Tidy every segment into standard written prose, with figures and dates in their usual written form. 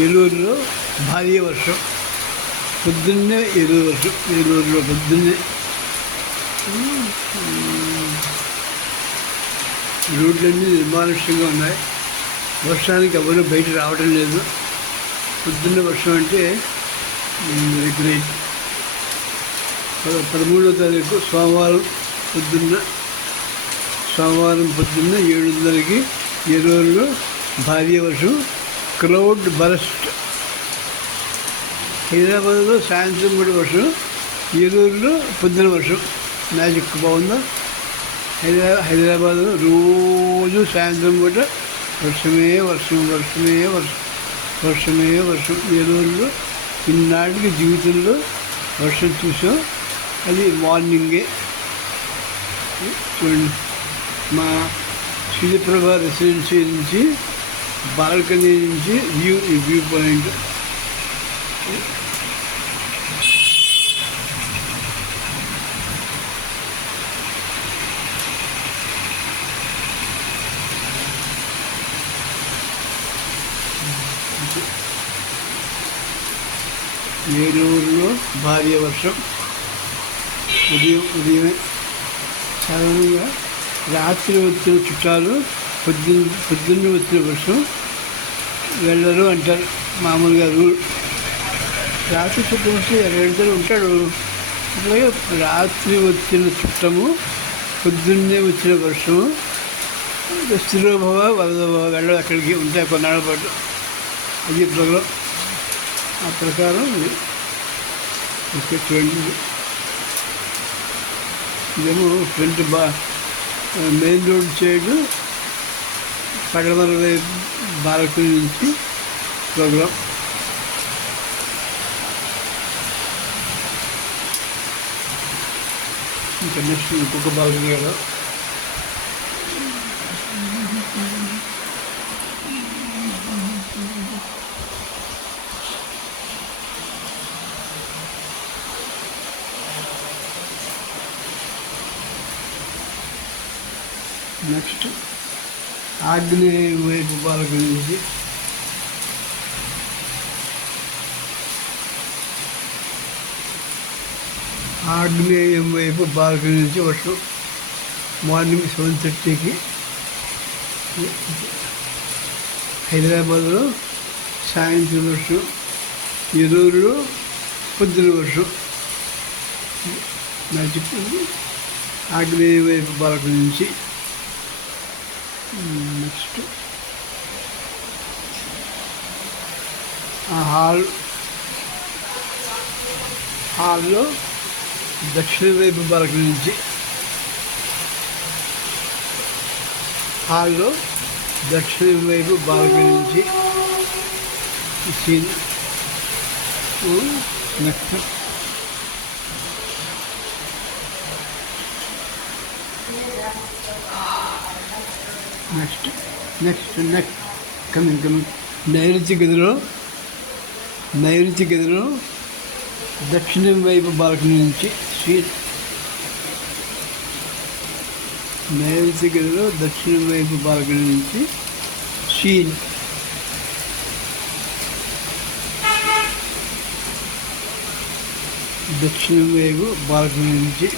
ఏలూరులో భారీ వర్షం, పొద్దున్నే ఏలూరులో పొద్దున్నే రోడ్లన్నీ నిర్మానుష్యంగా ఉన్నాయి. వర్షానికి ఎవరు బయట రావడం లేదు. పొద్దున్న వర్షం అంటే గ్రేట్. 13వ తారీఖు సోమవారం పొద్దున్న 7:30కి ఏలూరులో భారీ వర్షం, క్లౌడ్ బరస్ట్. హైదరాబాద్లో సాయంత్రం కూడా వర్షం, ఏలూరులో పొద్దున వర్షం. మ్యాజిక్ బాగుందా? హైదరాబాద్లో రోజు సాయంత్రం కూడా వర్షమే వర్షం. ఏలూరులో ఇన్నాటికి జీవితంలో వర్షం చూసాం. అది మార్నింగే. చూడండి, మా శ్రీప్రభ రెసిడెన్సీ నుంచి బాల్కనీ నుంచి వ్యూ పాయింట్. ఏలూరులో భారీ వర్షం. ఉదయమే సాధారణంగా రాత్రి వచ్చిన చుట్టాలు పొద్దున్న వచ్చిన వర్షం వెళ్ళరు అంటారు. మామూలుగా రూల్. రాత్రి చుట్టం వస్తే ఎక్కడెళ్తారు ఉంటాడు. అట్లాగే రాత్రి వచ్చిన చుట్టము, పొద్దున్నే వచ్చిన వర్షము, స్థిరోభవ వరదభవ వెళ్ళడం అక్కడికి ఉంటాయి కొన్నాళ్ళ పాటు. అది ప్రోగ్రాం. ఆ ప్రకారం ఓకే. చూడండి, ఇదేమో ఫ్రంట్ మెయిన్ రోడ్ సైడ్ పడమర వైపు బాలకనీ నుంచి ప్రోగ్రాం. ఇంకా నెక్స్ట్ ఇంకొక బాలకనీ కదా. నెక్స్ట్ ఆగ్నేయ వైపు బాలకనీ నుంచి ఆగ్నేయం వైపు బాలకనీ నుంచి వర్షం. మార్నింగ్ 7:30కి హైదరాబాద్లో సాయంత్రం వర్షం, ఏలూరులో పొద్దున వర్షం. మ్యాజిక్. ఆగ్నేయ వైపు బాలకనీ నుంచి. నెక్స్ట్ హాల్లో దక్షిణ వైపు బాలకనీ నుంచి. హాల్లో దక్షిణ వైపు బాలకనీ నుంచి సీన్. నెక్స్ట్ కమింగ్ నైరుతి గదిలో దక్షిణం వైపు బాల్కనీ నుంచి స్వీట్. నైరుతి గదిలో దక్షిణం వైపు బాల్కనీ నుంచి సీన్. దక్షిణం వైపు బాల్కనీ నుంచి.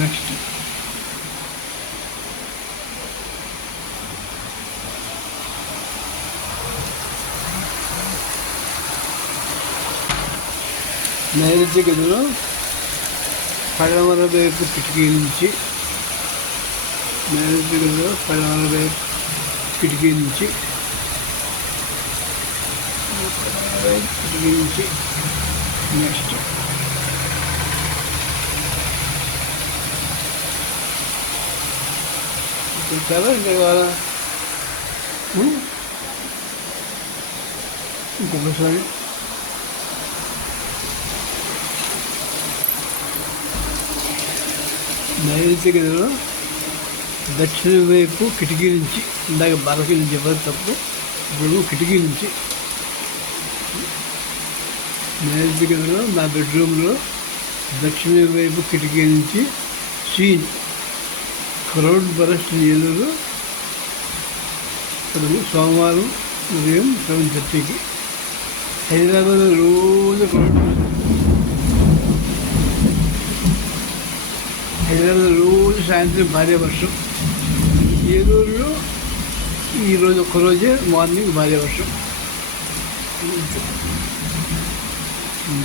నెక్స్ట్ నైరుతి గదిలో పడమర వైపు కిటికీ నుంచి. నైరుతి గదిలో పడమర వైపు కిటికీ నుంచి. నెక్స్ట్ చాలా ఇంకా కావాలా? ఇంకొకసారి నైరుతి గదిలో దక్షిణ వైపు కిటికీ నుంచి. ఇందాక బాలకీ నుంచి చెప్పదు తప్పు. ఇప్పుడు కిటికీ నుంచి. నైరుతి గదిలో నా బెడ్రూమ్లో దక్షిణ వైపు కిటికీ నుంచి సీన్. Crowd burst Eluru. సోమవారం ఉదయం 7:30కి. హైదరాబాద్లో రోజు సాయంత్రం భారీ వర్షం. ఏలూరులో ఈరోజు ఒక్కరోజే మార్నింగ్ భారీ వర్షం.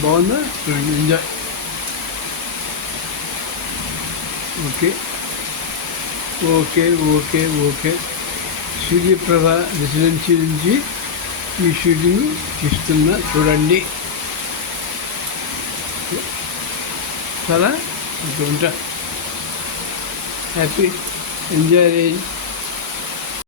బాగుందా? చూడండి, enjoy. Okay okay okay okay Suryaprabha residency నుంచి ఈ షూటింగ్ తీస్తున్నా, చూడండి. చాలా ఉంటా. Happy enjoy.